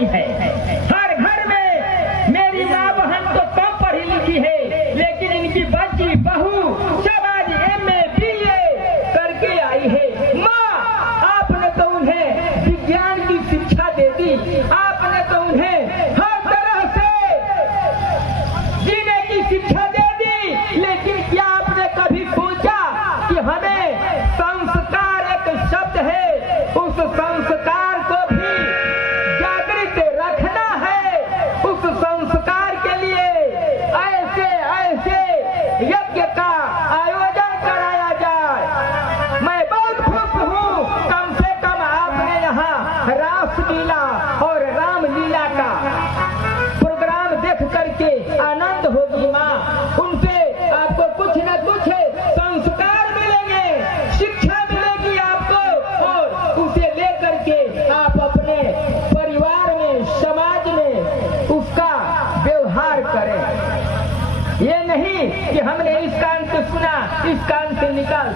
नहीं है। हर घर में मेरी माँ बहन तो कम पढ़ी लिखी है, लेकिन इनकी बच्ची बहू सब आज MA BA करके आई है। माँ, आपने तो उन्हें विज्ञान की शिक्षा दे दी, आपने तो उन्हें हर तरह से जीने की शिक्षा दे दी, लेकिन क्या आपने कभी सोचा कि हमें संस्कार एक शब्द है, उस संस्कार को भी जागृत रखना है। उस संस्कार के लिए ऐसे ऐसे यज्ञ का आयोजन कराया जाए। मैं बहुत खुश हूँ, कम से कम आपने यहाँ रासलीला और रामलीला का प्रोग्राम देख करके आनंद होगी। माँ, उनसे आपको कुछ न कुछ संस्कार मिलेंगे, शिक्षा मिलेगी आपको, और उसे लेकर के आप अपने परिवार में, समाज में उसका व्यवहार करें। ये नहीं कि हमने इस कान से सुना, इस कान से निकाल।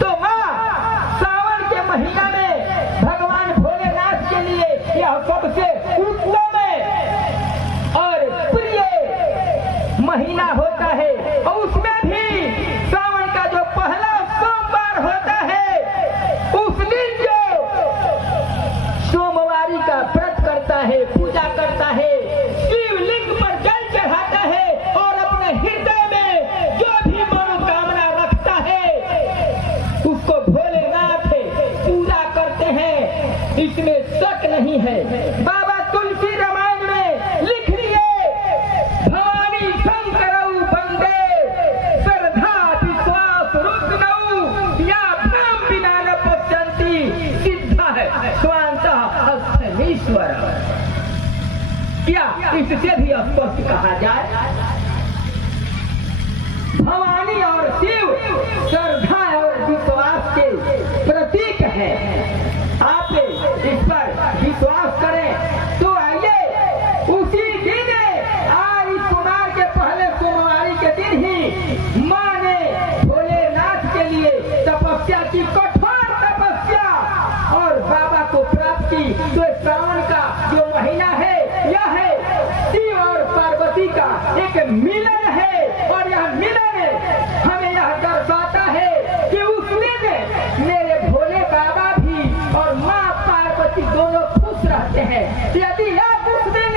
तो माँ, सावन के महीना में भगवान भोलेनाथ के लिए यह सबसे उत्तम और प्रिय महीना होता है, और उसमें भी सावन का जो पहला सोमवार होता है, उस दिन जो सोमवारी का व्रत करता है, पूजा करता है, शिवलिंग पर जल चढ़ाता है और अपने हृदय में जो भी मनोकामना रखता है उसको भोलेनाथ पूरा करते हैं, इसमें शक नहीं है। बाबा तुलसी रामायण में लिख दिए, भवानी शंकरौ वंदे श्रद्धा विश्वास रुद्रौ या ब्रह्म बिना न पश्यन्ति सिद्धा स्वांतः ईश्वर। क्या इससे भी स्पष्ट कहा जाए, भवानी और शिव श्रद्धा और विश्वास के प्रतीक है। आप इस पर विश्वास करें तो आइए उसी दिन, आज इस सोमवार के पहले सोमवारी के दिन ही माँ ने भोलेनाथ के लिए तपस्या की, कठोर तपस्या, और बाबा को प्राप्त की। तो सावन का जो महीना है, यह है शिव और पार्वती का एक मिलन है, और यह मिलन हमें यह दर्शाता है कि उस दिन मेरे भोले बाबा भी और माँ पार्वती दोनों खुश रहते हैं। यदि आप उस दिन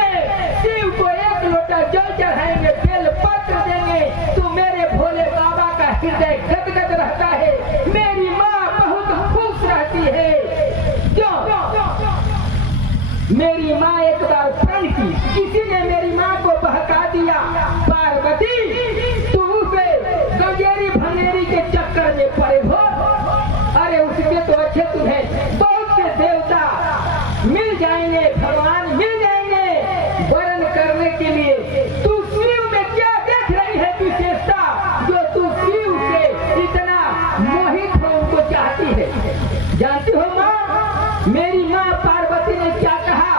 शिव को एक लोटा जल चढ़ाएंगे, बेल पत्र देंगे, तो मेरे भोले बाबा का हृदय गदगद रहता है, मेरी माँ बहुत खुश रहती है। क्यों? मेरी माँ एक बार प्रण की, किसी ने मेरी माँ को बहका दिया, पार्वती तू उसे गंजेरी भंगेरी के चक्कर में पड़े हो। अरे उसके तो अच्छे तुम्हें बहुत से देवता मिल जाएंगे, भगवान मिल जाएंगे वरण करने के लिए। तू शिव में क्या देख रही है विशेषता, जो तू शिव से इतना मोहित हो, उनको चाहती है। जानती हो माँ, मेरी माँ पार्वती ने क्या कहा,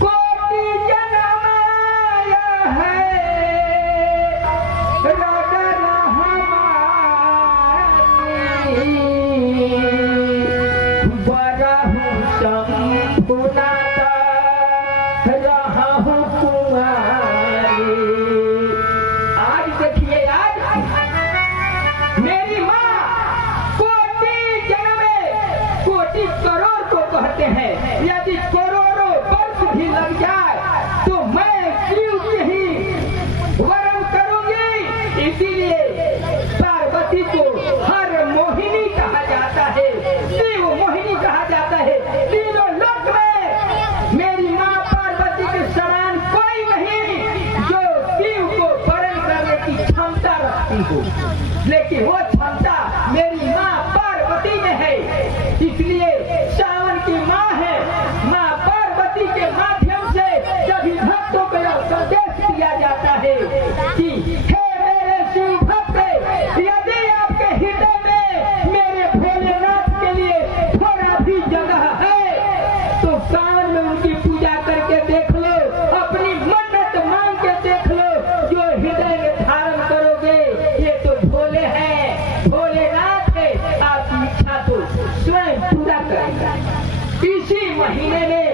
कोटि जन्म आया है रगर हमारी, बरहु शंभुनाथ रहु कुमारी। आज देखिए, आज मेरी माँ कोटि जन्म, कोटि करोड़ को कहते हैं, यदि करोड़ों वर्ष भी लग जाए तो मैं शिव की ही वरण करूंगी। इसीलिए पार्वती को हर मोहिनी कहा जाता है, शिव मोहिनी कहा जाता है। तीनों लोक में मेरी माँ पार्वती के समान कोई नहीं जो शिव को वरण करने की क्षमता रखती हो, लेकिन वो क्षमता मेरी माँ पार्वती में है। इसलिए सावन की माँ है, माँ पार्वती के माध्यम से सभी भक्तों को यह संदेश दिया जाता है कि हे मेरे शिव भक्त, यदि आपके हृदय में मेरे भोलेनाथ के लिए थोड़ा भी जगह है तो सावन में उनकी पूजा करके देख लो, अपनी मन्नत मांग के देख लो, जो हृदय में धारण करोगे ये तो भोले हैं, भोलेनाथ है, आपकी इच्छा तो स्वयं पूरा करेगा। इसी महीने में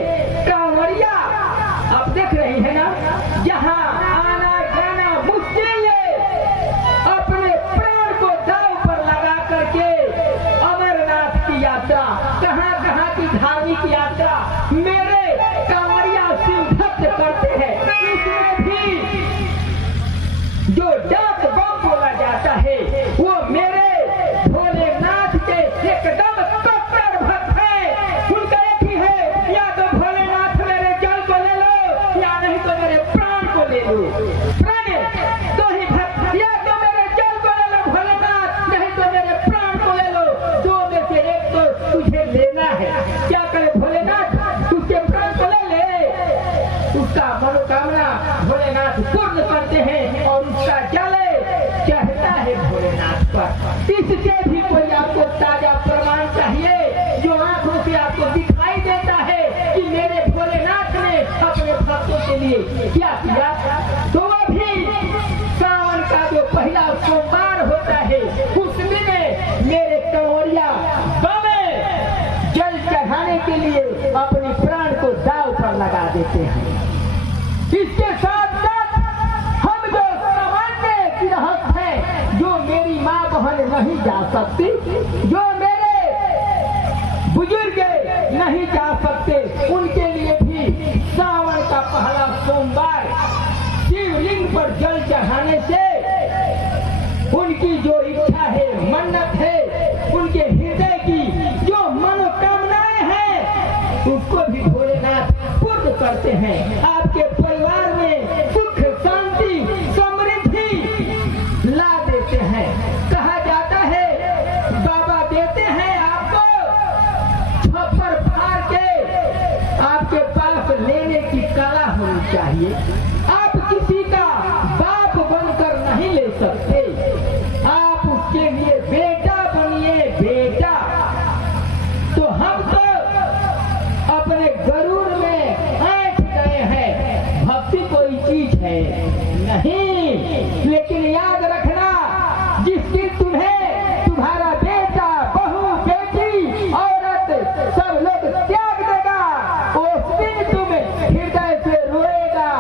लो प्राण, तो ही भक्त, या तो मेरे जल को ले लो भोलेनाथ, नहीं तो मेरे प्राण को ले लो, दो में से एक तो तुझे लेना है। क्या करे भोलेनाथ, तुझके प्राण को ले ले। उसका मनोकामना भोलेनाथ पूर्ण करते हैं और उसका जल चढ़ता है भोलेनाथ पर। इससे भी कोई आपको ताजा प्रमाण चाहिए जो आंखों से आपको दिखाई देता है कि मेरे भोलेनाथ ने अपने भक्तों के लिए क्या किया। तो वो भी सावन का जो पहला सोमवार होता है उस दिन मेरे कंवरिया बमे जल चढ़ाने के लिए अपने प्राण को दांव पर लगा देते हैं। इसके साथ साथ हम जो सामान्य गृहस्थ हैं, जो मेरी माँ बहन नहीं जा सकती, जो मेरे बुजुर्ग नहीं जा सकते, उनके लिए भी सावन का पहला सोमवार शिवलिंग पर जल चढ़ाने से उनकी जो इच्छा है, मन्नत है, उनके हृदय की जो मनोकामनाएं हैं, उसको भी भोलेनाथ पूर्ण करते हैं। आपके परिवार में सुख शांति समृद्धि ला देते हैं। कहा जाता है बाबा देते हैं आपको छप्पर फाड़ के, आपके पास लेने की कला होनी चाहिए। आप किसी का बाप बनकर नहीं ले सकते, आप उसके लिए बेटा बनिए, बेटा। तो हम तो अपने गरुड़ में ऐंठ गए हैं, भक्ति कोई चीज है नहीं। लेकिन याद रखना, जिस दिन तुम्हें तुम्हारा बेटा, बहू, बेटी, औरत सब लोग त्याग देगा, उस दिन तुम हृदय से रोएगा,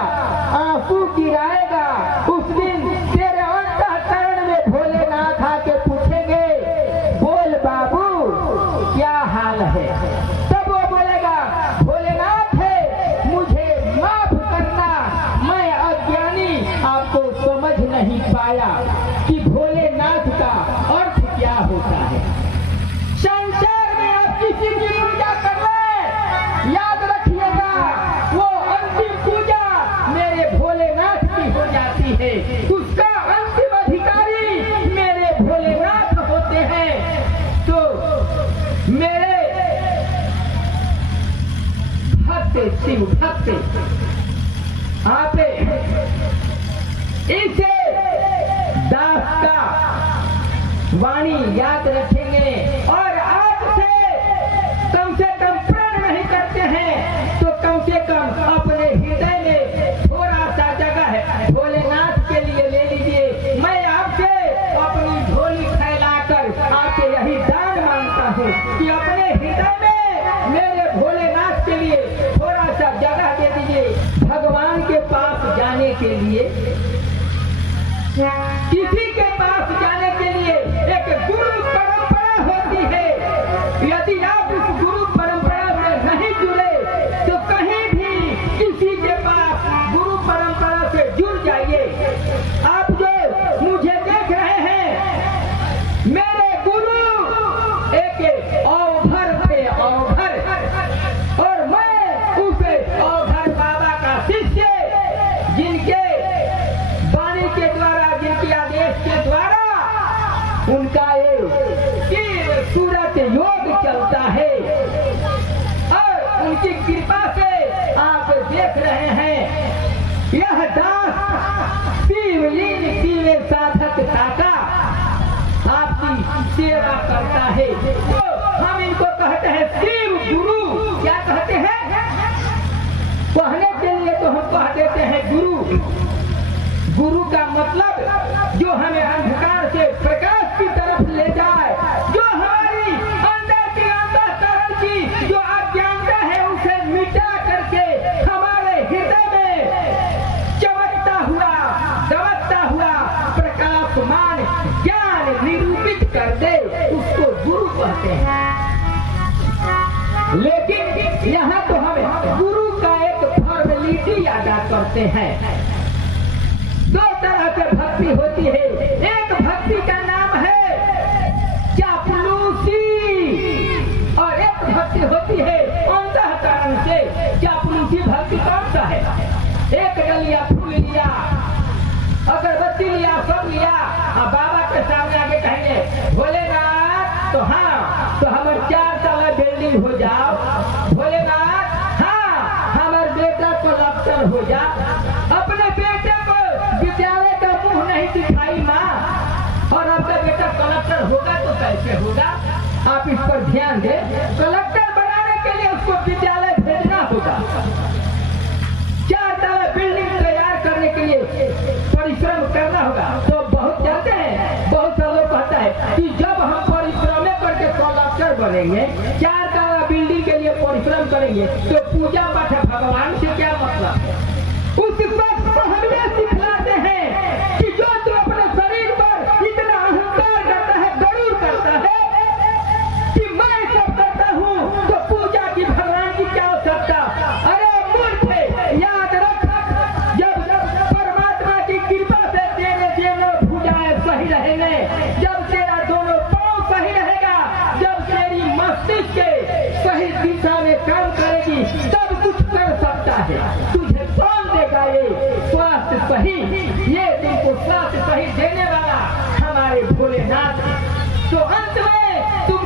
आंसू गिराएगा। उस दिन तेरे अंतःकरण में भोलेनाथ आके पूछेंगे, बोल बाबू क्या हाल है। तब वो बोलेगा, भोलेनाथ है, मुझे माफ करना, मैं अज्ञानी, आपको समझ नहीं पाया कि भोलेनाथ का अर्थ क्या होता है। संसार में आप किसी की पूजा कर ले, याद रखिएगा वो अंतिम पूजा मेरे भोलेनाथ की हो जाती है। उसका अंतिम अधिकारी मेरे भोलेनाथ होते हैं। तो मेरे भक्त, शिव भक्त, आप इसे दास का वाणी याद रखेंगे और आज से कम प्रण नहीं करते हैं तो कम से कम अपने हृदय में थोड़ा सा जगह है भोलेनाथ के लिए ले लीजिए। मैं आपसे अपनी झोली फैलाकर आपसे यही दान मांगता हूँ कि अपने हृदय में मेरे भोलेनाथ के लिए थोड़ा सा जगह दे दीजिए। भगवान के पास जाने के लिए, किसी के पास जाने के लिए एक गुरु परंपरा होती है। यदि आप उस गुरु परंपरा में नहीं जुड़े तो कहीं भी किसी के पास गुरु परंपरा से जुड़ जाइए। आप जो मुझे देख रहे हैं, मेरे गुरु एक अवघर थे, अवघर, और मैं उस अवघर बाबा का शिष्य, जिनके वाणी के द्वारा, जिनके आदेश के द्वारा उनका ये सूरत योग चलता है। और उनकी कृपा से आप देख रहे हैं यह दास शिवलिंग शिव साधक काका आपकी सेवा करता है। तो हम इनको कहते हैं शिव गुरु। क्या कहते हैं? कहने के लिए तो हम कह देते हैं गुरु। गुरु का मतलब जो हमें अंधकार से प्रकाश की तरफ ले जाए, जो हमारी अंदर की अंतःकरण की जो अज्ञानता है उसे मिटा करके हमारे हृदय में चमकता हुआ, दमकता हुआ प्रकाशमान ज्ञान निरूपित कर दे, उसको गुरु कहते हैं। लेकिन यहाँ तो हम गुरु का एक फॉर्मेलिटी अदा करते हैं। दो तरह से भक्ति होती है। एक भक्ति का नाम है चापलूसी और एक भक्ति होती है अंतःकरण से। चापलूसी भक्ति कौन सा है? एक डलिया फूल लिया, अगरबत्ती लिया, सब लिया, और बाबा के सामने आके कहेंगे भोलेनाथ तो हाँ तो हमारे 4 तला बिल्डिंग हो जाओ, भोलेनाथ हाँ हमारे बेटा को लक्षण हो जा। अपने बेटे को विद्यालय का मुंह नहीं दिखाई माँ, और आपका बेटा कलेक्टर होगा तो कैसे होगा? आप इस पर ध्यान दें। कलेक्टर बनाने के लिए उसको विद्यालय भेजना होगा, 4 तला बिल्डिंग तैयार करने के लिए परिश्रम करना होगा। तो बहुत जानते हैं, बहुत सारे लोग कहता है कि जब हम परिश्रम करके कलेक्टर बनेंगे, 4 तला बिल्डिंग के लिए परिश्रम करेंगे, तो पूजा पाठ भगवान से क्या मतलब है? उस वक्त को हमें सिखलाते हैं कि जो तू अपने शरीर पर इतना अहंकार करता है, गरूर करता है कि मैं सब करता हूँ, तो पूजा की भगवान की क्या आवश्यकता? अरे मूर्ख है, याद रख, जब परमात्मा की कृपा से तेरे दोनों भुजाएं सही रहेंगे, जब तेरा दोनों पांव सही रहेगा, जब तेरी मस्तिष्क सही दिशा में काम करेगी, तब कुछ कर सकता है। तुझे कौन देगा ये स्वास्थ्य सही? ये तुमको स्वास्थ्य सही देने वाला हमारे भोलेनाथ है। तो अंत में तुम